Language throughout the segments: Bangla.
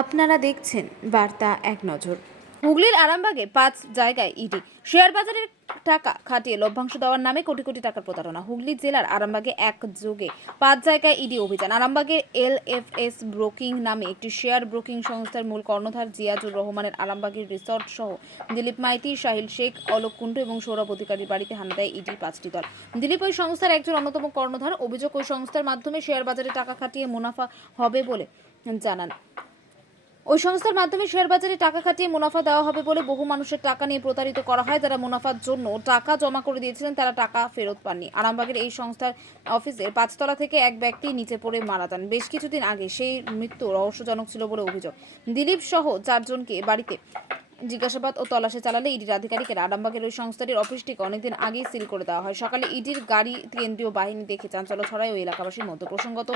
আপনারা দেখছেন বার্তা এক নজর। হুগলির আরামবাগে 5 জায়গায় ইডি শেয়ার বাজারের টাকা খাটিয়ে লভ্যাংশ দেওয়ার নামে কোটি কোটি টাকার প্রতারণা। হুগলি জেলার আরামবাগে একযোগে 5 জায়গায় ইডি অভিযান। আরামবাগের LFS ব্রোকিং নামে একটি শেয়ার ব্রোকিং সংস্থার মূল কর্ণধার জিয়াজুর রহমানের আরামবাগের রিসর্ট সহ দিলীপ মাইতি, সাহিল শেখ, অলোক কুণ্ডু এবং সৌরভ অধিকারীর বাড়িতে হানা দেয় ইডি 5টি দল। দিলীপ ওই সংস্থার একজন অন্যতম কর্ণধার। অভিযোগ, ওই সংস্থার মাধ্যমে শেয়ার বাজারে টাকা খাটিয়ে মুনাফা হবে বলে জানান। ওই সংস্থার মাধ্যমে শেয়ার বাজারে টাকা খাটিয়ে মুনাফা দেওয়া হবে বলে বহু মানুষের টাকা নিয়ে প্রতারিত করা হয়। যারা মুনাফার জন্য টাকা জমা করে দিয়েছিলেন তারা টাকা ফেরত পাননি। আরামবাগের এই সংস্থার অফিসের 5 তলা থেকে এক ব্যক্তি নিচে পড়ে মারা যান। বেশ কিছুদিন আগে সেই মৃত্যু রহস্যজনক ছিল বলে অভিযোগ। দিলীপ সহ 4 জনকে বাড়িতে জিজ্ঞাসাবাদ ও তল্লাশি চালালে ইডির আধিকারিকেরা আরামবাগের ওই সংস্থাটির অফিসটিকে অনেকদিন আগেই সিল করে দেওয়া হয়। সকালে ইডির গাড়ি কেন্দ্রীয় বাহিনী দেখে চাঞ্চল্য ছড়ায় ওই এলাকাবাসীর মধ্যে। প্রসঙ্গত,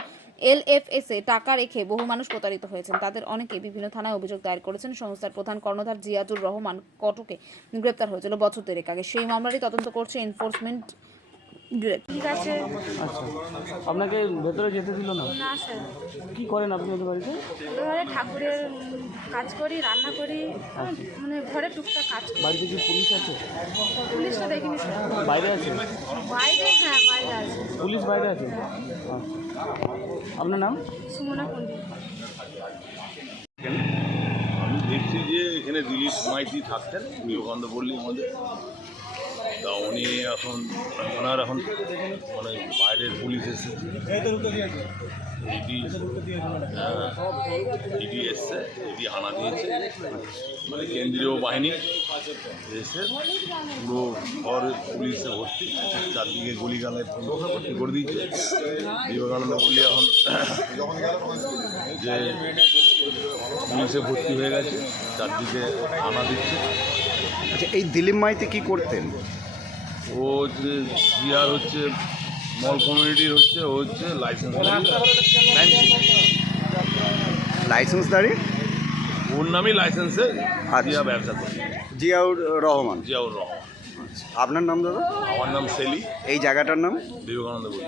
LFS এ টাকা রেখে বহু মানুষ প্রতারিত হয়েছেন। তাদের অনেকে বিভিন্ন থানায় অভিযোগ দায়ের করেছেন। সংস্থার প্রধান কর্ণধার জিয়াজুর রহমান কটকে গ্রেপ্তার হয়েছিল বছর 3 আগে। সেই মামলাটি তদন্ত করছে এনফোর্সমেন্ট ডিরেক্টর। ঠিক আছে। আচ্ছা, আপনাকে ভেতরে যেতে দিল না? না স্যার, কি করেন আপনি ওদের বাড়িতে? ওদের ঘরে ঠাকুরের কাজ করি, রান্না করি, মানে ঘরে টুকটাক কাজ করি। বাড়িতে কি পুলিশ আছে? পুলিশটা দেখিনি স্যার। বাইরে আছে? বাইরে, হ্যাঁ বাইরে আছে। পুলিশ বাইরে আছে? আচ্ছা, আপনার নাম? সুমনা পণ্ডিত। আমি দেখছি যে এখানে দিলীপ মাইতি থাকতেন বিবেকানন্দ পল্লী আমাদের। তা উনি এখন ওনার এখন মানে বাইরের পুলিশ এসেছে, ইডি এসছে, ইডি হানা দিয়েছে, মানে কেন্দ্রীয় বাহিনী এসে পুরো ঘর পুলিশে ভর্তি, চারদিকে গলিগালে ভর্তি করে দিয়েছে। বিবেকানন্দ পল্লী এখন যে পুলিশে ভর্তি হয়ে গেছে, চারদিকে হানা দিচ্ছে। আচ্ছা, এই দিলীপ মাইতি কি করতেন? ও হচ্ছে জিয়ার হচ্ছে মল কমিউনিটির হচ্ছে, ও হচ্ছে লাইসেন্সদারি, ওর নামই লাইসেন্সে জিয়া ব্যবসা করে। জিয়াউর রহমান। জিয়াউর রহমান। আপনার নাম দাদা? আমার নাম সেলি। এই জায়গাটার নাম? বিবেকানন্দ পল্লী।